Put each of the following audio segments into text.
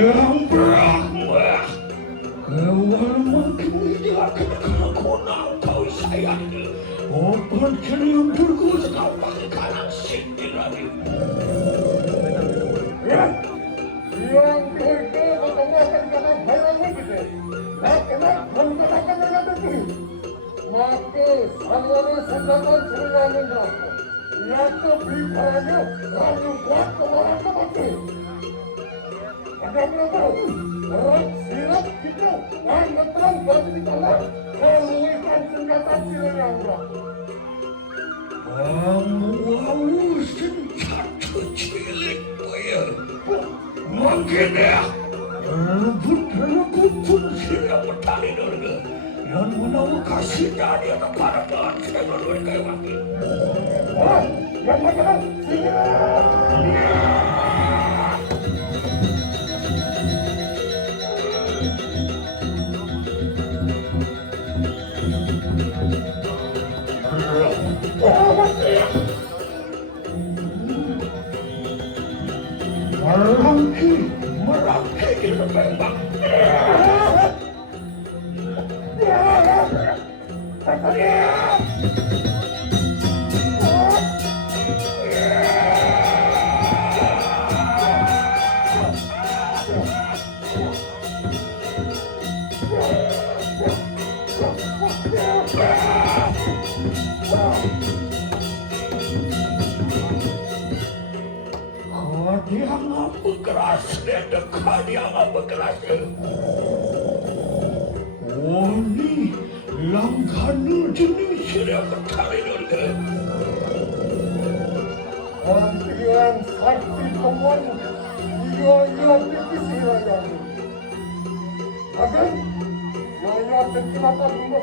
Yang Brahma, kewal makin tidak aku tahu saya ini. Obat yang bergus kau pakai kanan sini lagi. Yang itu menggunakan kata bayang begitu. Lakukan menggunakan dengan begitu. Maka seluruh senjata serangan neraka. Yaitu bicaranya lalu buat orang kemati. Ada berapa? Orang silat itu dan betul berarti kalau mengulikan senjata serangan neraka. Kamu senjata cilik ya. Makin ya. Betul pun siap bertani dulu. Yang menawa kasih dari anak para dan saya berdoa kayak wakil. Yang macam merangkai kita memang. Dia nggak berkeras, dia dekat dia nggak berkeras. Oh ni langkahnya jenis dia bertali dulu. Antrian sakti pemuan ia divisi raja. Agen, ia kenapa dulu?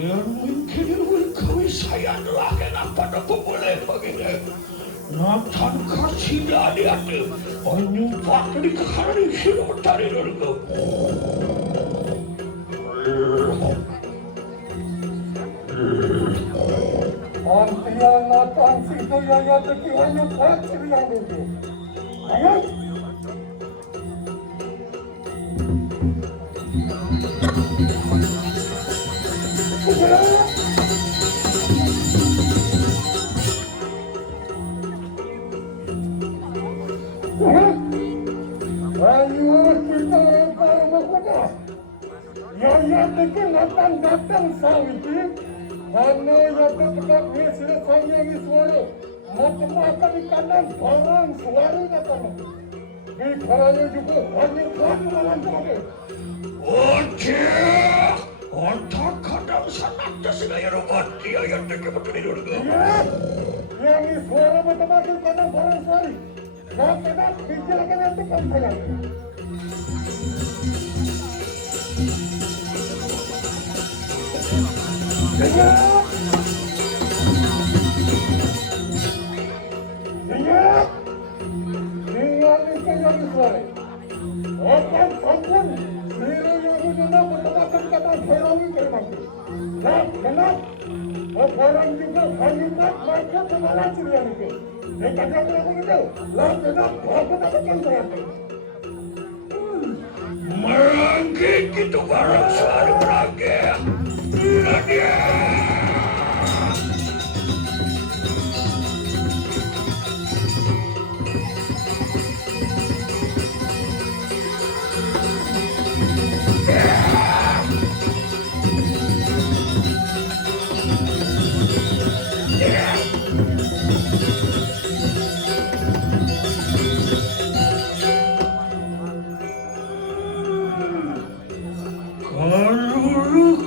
Yang mungkin kau saya adalah kenapa aku boleh begini. Nathan kasih dari ada menyumpat di kehari sini bertari dulu. Antrian Nathan situ ia terkiwanya pasti yang itu. Ayo. Yang datang sawiti, karena yang tetap hasil saya ini suara, macam di kanan barang suara datang. Di karanya juga hanya satu malam tadi. Ojek, otak kadang sangat segaya robot dia yang dekat betul dulu. Yang ini suara macam di kanan barang suara. Nah, bicarakan itu kan saya. Ingat, itu yang suara. Akan sambung, diri yang sudah bertemakan kata heroin termati. Nah, kenap, orang juga kalimat macam kemalan cirian itu. Mereka bilang begitu, lah kenap, aku dapatkan saya. Merangkik itu barang suara merangkik. Nadia.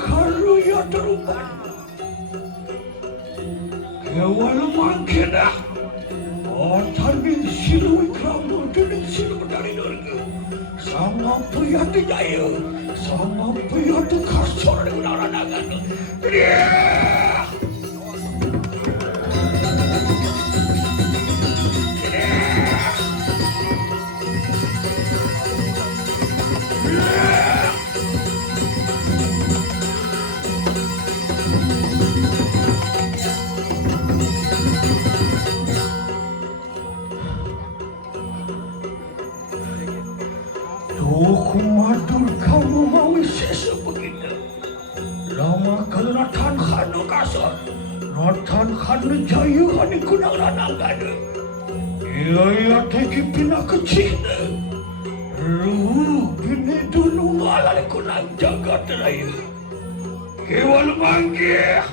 Kalau ya terupan. Kewal makin dah. Tadi silu kamu jadi silu dari dulu. Sama pria tu jaya, sama pria tu kasar dengan orang nagan. lama kalau natan khanu kasar, natan khanu jaya hani kunang ranang gada. Ia teki pina kecil. Bini dulu ngalai kunang jaga teraya. Kewal manggih.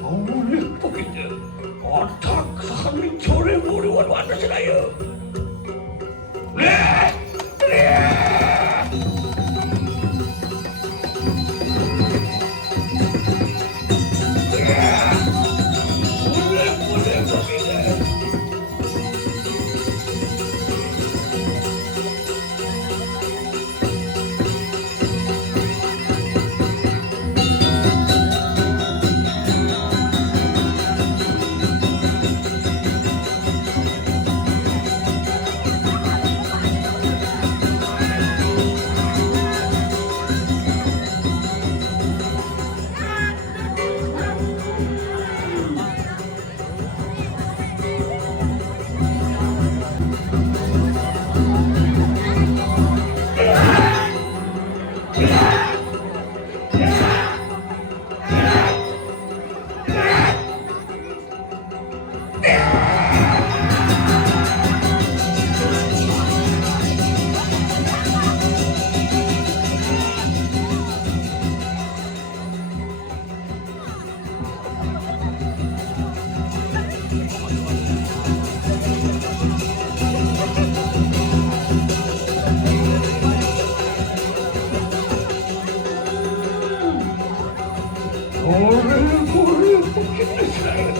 Boleh begitu. Otak kami core muri wan-wan seraya. Leh! Boleh begitu. Boleh begitu seraya.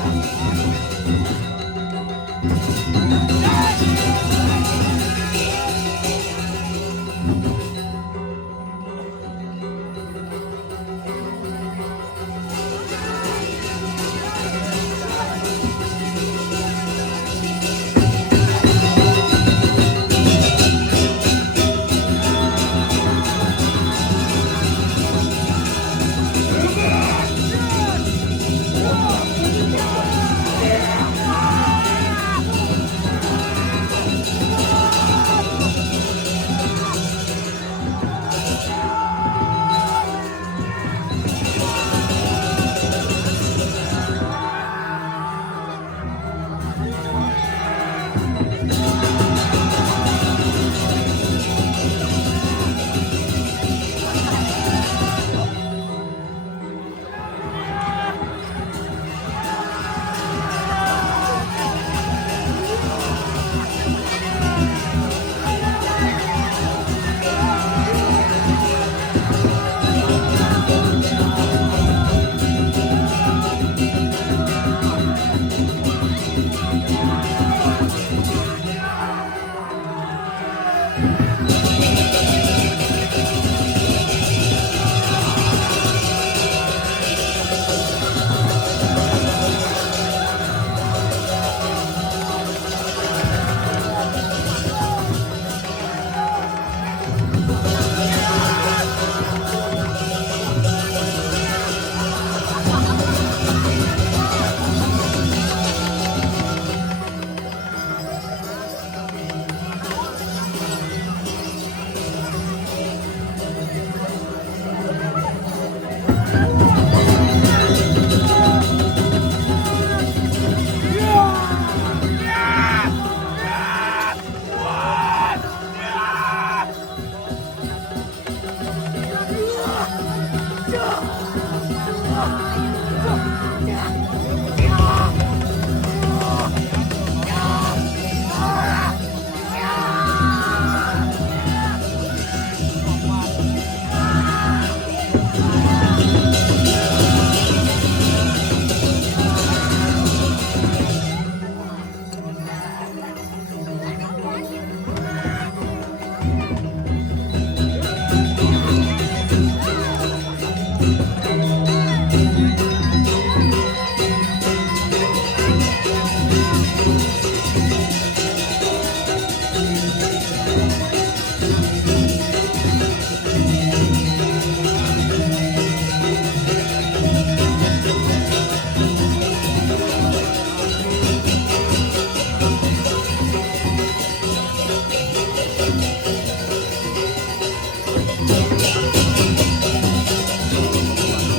야